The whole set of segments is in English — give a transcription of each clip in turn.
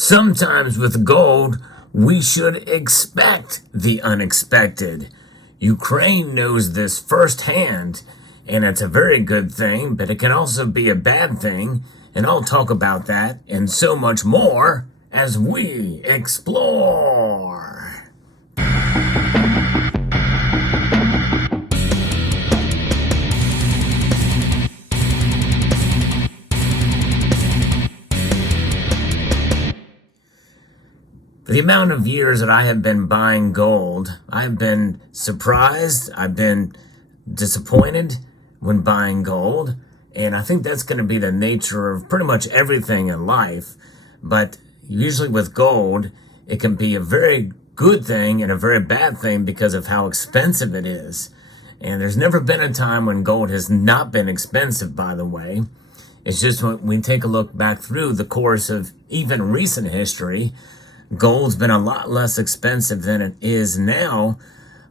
Sometimes with gold, we should expect the unexpected. Ukraine knows this firsthand, and it's a very good thing, but it can also be a bad thing, and I'll talk about that and so much more as we explore. For the amount of years that I have been buying gold, I've been surprised, I've been disappointed when buying gold, and I think that's going to be the nature of pretty much everything in life. But usually with gold, it can be a very good thing and a very bad thing because of how expensive it is. And there's never been a time when gold has not been expensive, by the way. It's just when we take a look back through the course of even recent history, gold's been a lot less expensive than it is now,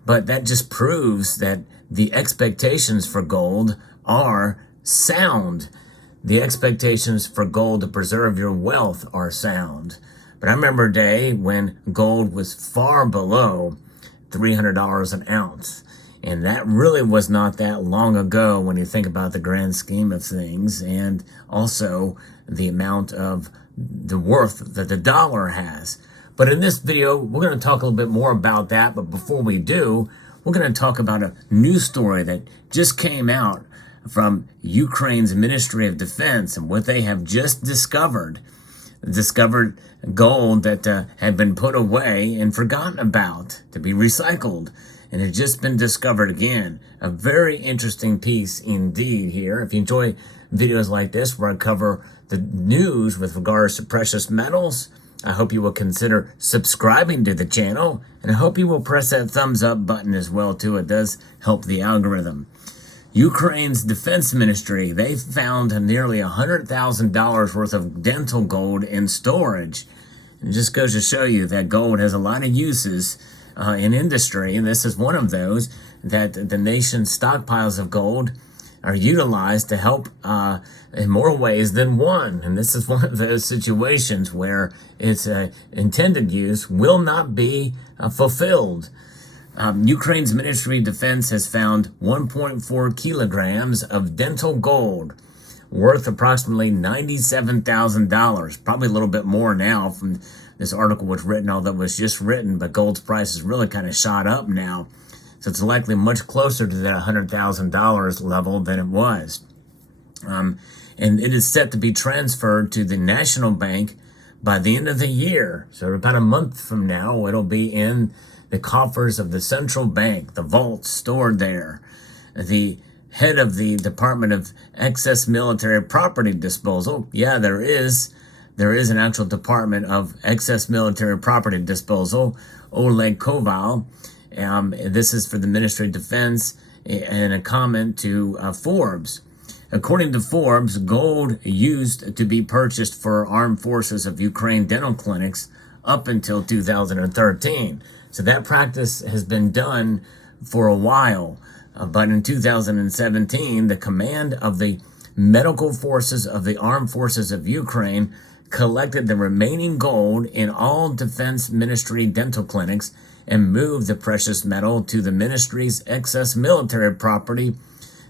but that just proves that the expectations for gold are sound. The expectations for gold to preserve your wealth are sound. But I remember a day when gold was far below $300 an ounce. And that really was not that long ago when you think about the grand scheme of things, and also the amount of the worth that the dollar has. But in this video, we're going to talk a little bit more about that. But before we do, we're going to talk about a news story that just came out from Ukraine's Ministry of Defense and what they have just discovered gold that had been put away and forgotten about to be recycled. And it's just been discovered again. A very interesting piece indeed here. If you enjoy videos like this where I cover the news with regards to precious metals, I hope you will consider subscribing to the channel, and I hope you will press that thumbs up button as well too. It does help the algorithm. Ukraine's defense ministry, they found nearly $100,000 worth of dental gold in storage. It just goes to show you that gold has a lot of uses in industry, and this is one of those, that the nation's stockpiles of gold are utilized to help in more ways than one. And this is one of those situations where its intended use will not be fulfilled. Ukraine's Ministry of Defense has found 1.4 kilograms of dental gold worth approximately $97,000, probably a little bit more now from this article was written, although it was just written, but gold's price has really kind of shot up now. So it's likely much closer to that $100,000 level than it was. And it is set to be transferred to the National Bank by the end of the year. So about a month from now, it'll be in the coffers of the central bank, the vaults stored there. The head of the Department of Excess Military Property Disposal, yeah, there is an actual Department of Excess Military Property Disposal, Oleg Koval. This is for the Ministry of Defense and a comment to Forbes. According to Forbes, gold used to be purchased for armed forces of Ukraine dental clinics up until 2013. So that practice has been done for a while. But in 2017, the command of the medical forces of the armed forces of Ukraine collected the remaining gold in all Defense Ministry dental clinics and moved the precious metal to the ministry's excess military property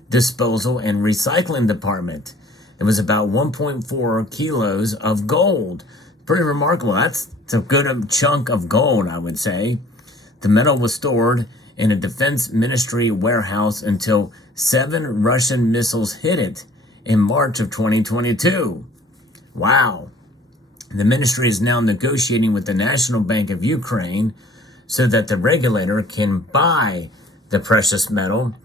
disposal and recycling department. It was about 1.4 kilos of gold. Pretty remarkable. That's a good chunk of gold, I would say. The metal was stored in a defense ministry warehouse until 7 Russian missiles hit it in March of 2022. Wow. The ministry is now negotiating with the National Bank of Ukraine so that the regulator can buy the precious metal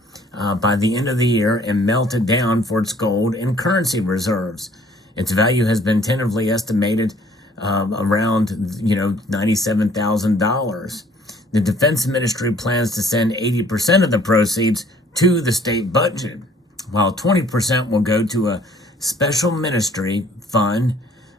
by the end of the year and melt it down for its gold and currency reserves. Its value has been tentatively estimated around, $97,000. The Defense Ministry plans to send 80% of the proceeds to the state budget, while 20% will go to a special ministry fund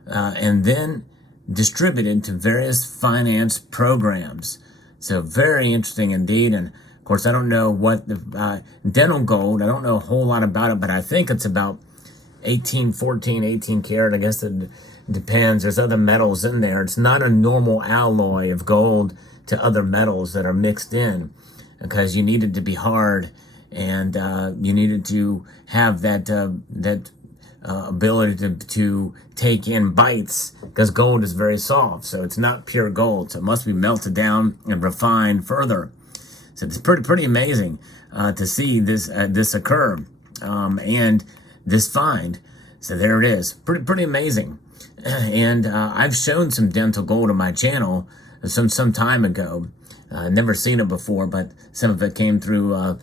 and then distributed to various finance programs. So very interesting indeed. And of course, I don't know what the dental gold, I don't know a whole lot about it, but I think it's about 18 karat. I guess depends. There's other metals in there. It's not a normal alloy of gold to other metals that are mixed in, because you need it to be hard, and you needed to have that ability to take in bites, because gold is very soft, so it's not pure gold, so it must be melted down and refined further. So it's pretty amazing to see this occur, and this find. So there it is, pretty amazing. And I've shown some dental gold on my channel some time ago. Never seen it before, but some of it came through a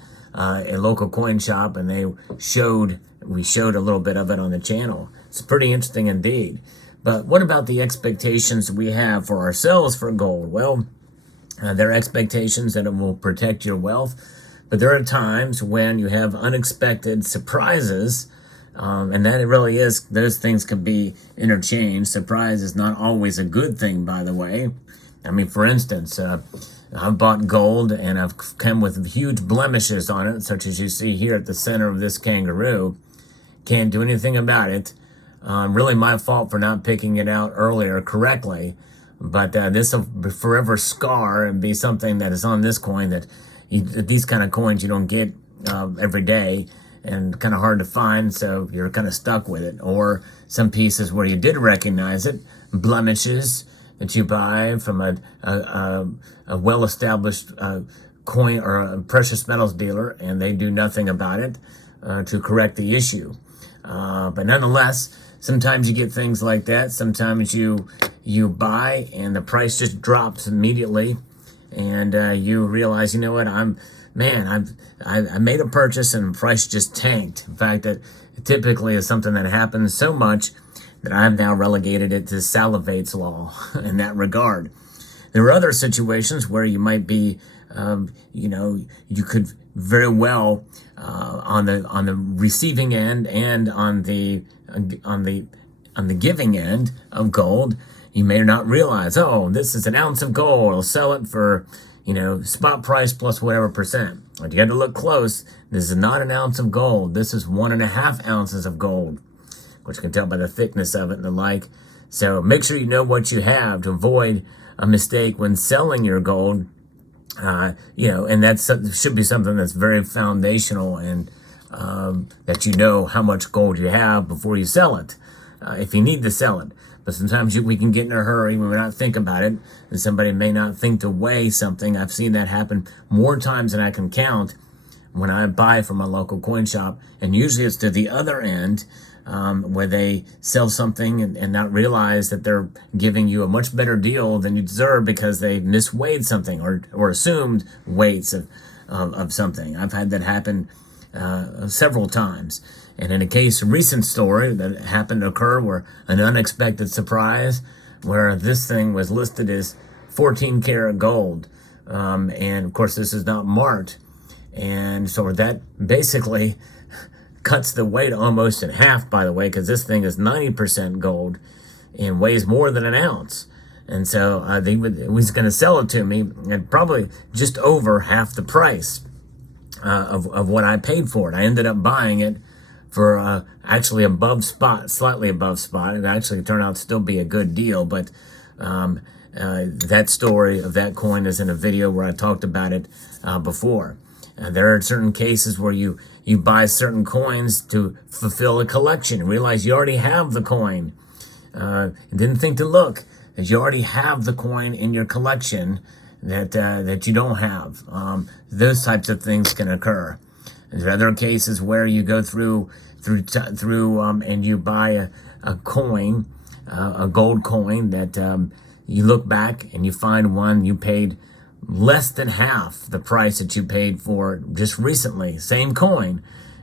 local coin shop, and we showed a little bit of it on the channel. It's pretty interesting indeed. But what about the expectations we have for ourselves for gold? Well, there are expectations that it will protect your wealth, but there are times when you have unexpected surprises, and that it really is, those things can be interchanged. Surprise is not always a good thing, by the way. I mean, for instance, I've bought gold and I've come with huge blemishes on it, such as you see here at the center of this kangaroo. Can't do anything about it. Really my fault for not picking it out earlier correctly. But this will forever scar and be something that is on this coin that these kind of coins you don't get every day, and kind of hard to find, so you're kind of stuck with it. Or some pieces where you did recognize it, blemishes that you buy from a well-established coin or a precious metals dealer, and they do nothing about it to correct the issue. But nonetheless, sometimes you get things like that. Sometimes you buy and the price just drops immediately, and you realize, you know what, I made a purchase and the price just tanked. In fact, that typically is something that happens so much that I've now relegated it to Salivate's law in that regard. There are other situations where you might be, you could very well on the receiving end and on the giving end of gold, you may not realize, oh, this is an ounce of gold. I'll sell it for, spot price plus whatever percent. But you got to look close. This is not an ounce of gold. This is 1.5 ounces of gold, which you can tell by the thickness of it and the like. So make sure you know what you have to avoid a mistake when selling your gold. And that should be something that's very foundational, and that you know how much gold you have before you sell it, if you need to sell it. But sometimes we can get in a hurry when we not think about it, and somebody may not think to weigh something. I've seen that happen more times than I can count when I buy from a local coin shop, and usually it's to the other end, where they sell something and not realize that they're giving you a much better deal than you deserve because they misweighed something or assumed weights of something. I've had that happen several times. And in a recent story that happened to occur where an unexpected surprise, where this thing was listed as 14 karat gold. And of course, this is not marked. And so that basically cuts the weight almost in half, by the way, because this thing is 90% gold and weighs more than an ounce. And so he was going to sell it to me at probably just over half the price of what I paid for it. I ended up buying it for actually above spot, slightly above spot. It actually turned out to still be a good deal, but that story of that coin is in a video where I talked about it before. There are certain cases where you buy certain coins to fulfill a collection. Realize you already have the coin. Didn't think to look that you already have the coin in your collection that you don't have. Those types of things can occur. There are other cases where you go through and you buy a coin, a gold coin that you look back and you find one you paid less than half the price that you paid for just recently. Same coin,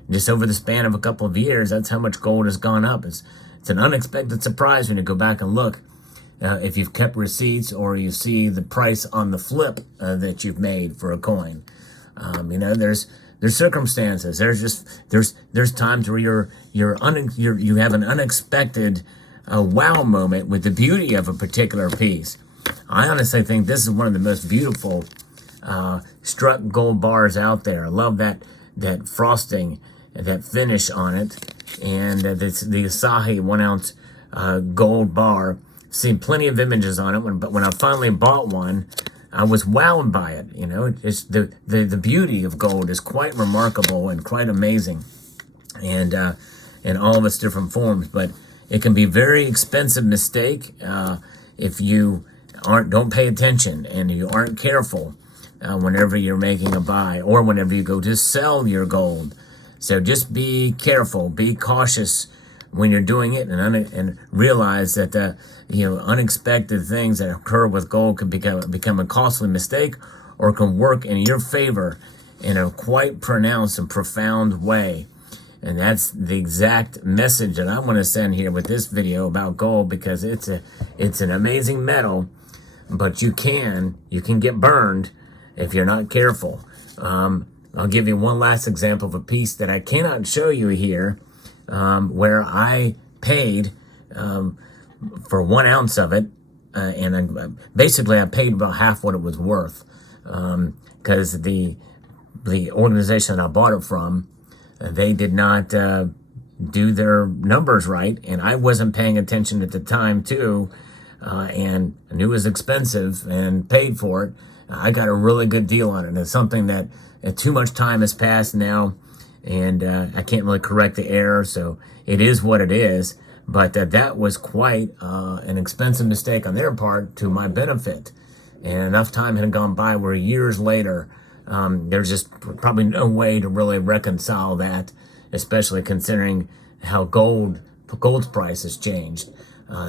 just over the span of a couple of years. That's how much gold has gone up. It's an unexpected surprise when you go back and look. If you've kept receipts or you see the price on the flip that you've made for a coin. There's circumstances. There's times where you have an unexpected wow moment with the beauty of a particular piece. I honestly think this is one of the most beautiful struck gold bars out there. I love that frosting, that finish on it, and the Asahi 1 ounce gold bar. Seen plenty of images on it, but when I finally bought one, I was wowed by it. You know, it's the beauty of gold is quite remarkable and quite amazing, and in all of its different forms. But it can be a very expensive mistake if you don't pay attention and you aren't careful whenever you're making a buy or whenever you go to sell your gold. So just be careful, be cautious when you're doing it, and realize that unexpected things that occur with gold can become a costly mistake, or can work in your favor in a quite pronounced and profound way. And that's the exact message that I want to send here with this video about gold, because it's an amazing metal, but you can get burned if you're not careful. I'll give you one last example of a piece that I cannot show you here, where I paid for 1 ounce of it, and basically I paid about half what it was worth, because the organization I bought it from, they did not do their numbers right, and I wasn't paying attention at the time too, and I knew it was expensive and paid for it. I got a really good deal on it. It's something that too much time has passed now, and I can't really correct the error, so it is what it is. But that was quite an expensive mistake on their part to my benefit. And enough time had gone by where years later, there's just probably no way to really reconcile that, especially considering how gold's price has changed.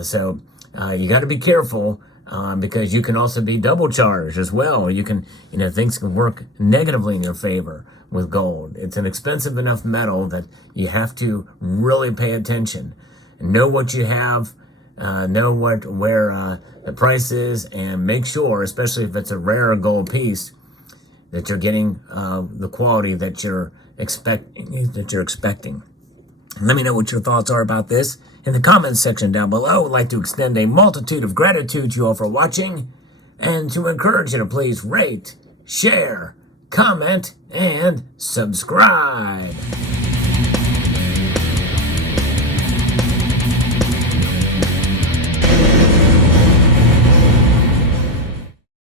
So you got to be careful, because you can also be double charged as well. You can, things can work negatively in your favor with gold. It's an expensive enough metal that you have to really pay attention. Know what you have, know where the price is, and make sure, especially if it's a rare gold piece, that you're getting the quality that you're expecting. Let me know what your thoughts are about this in the comments section down below. I'd like to extend a multitude of gratitude to you all for watching, and to encourage you to please rate, share, comment, and subscribe.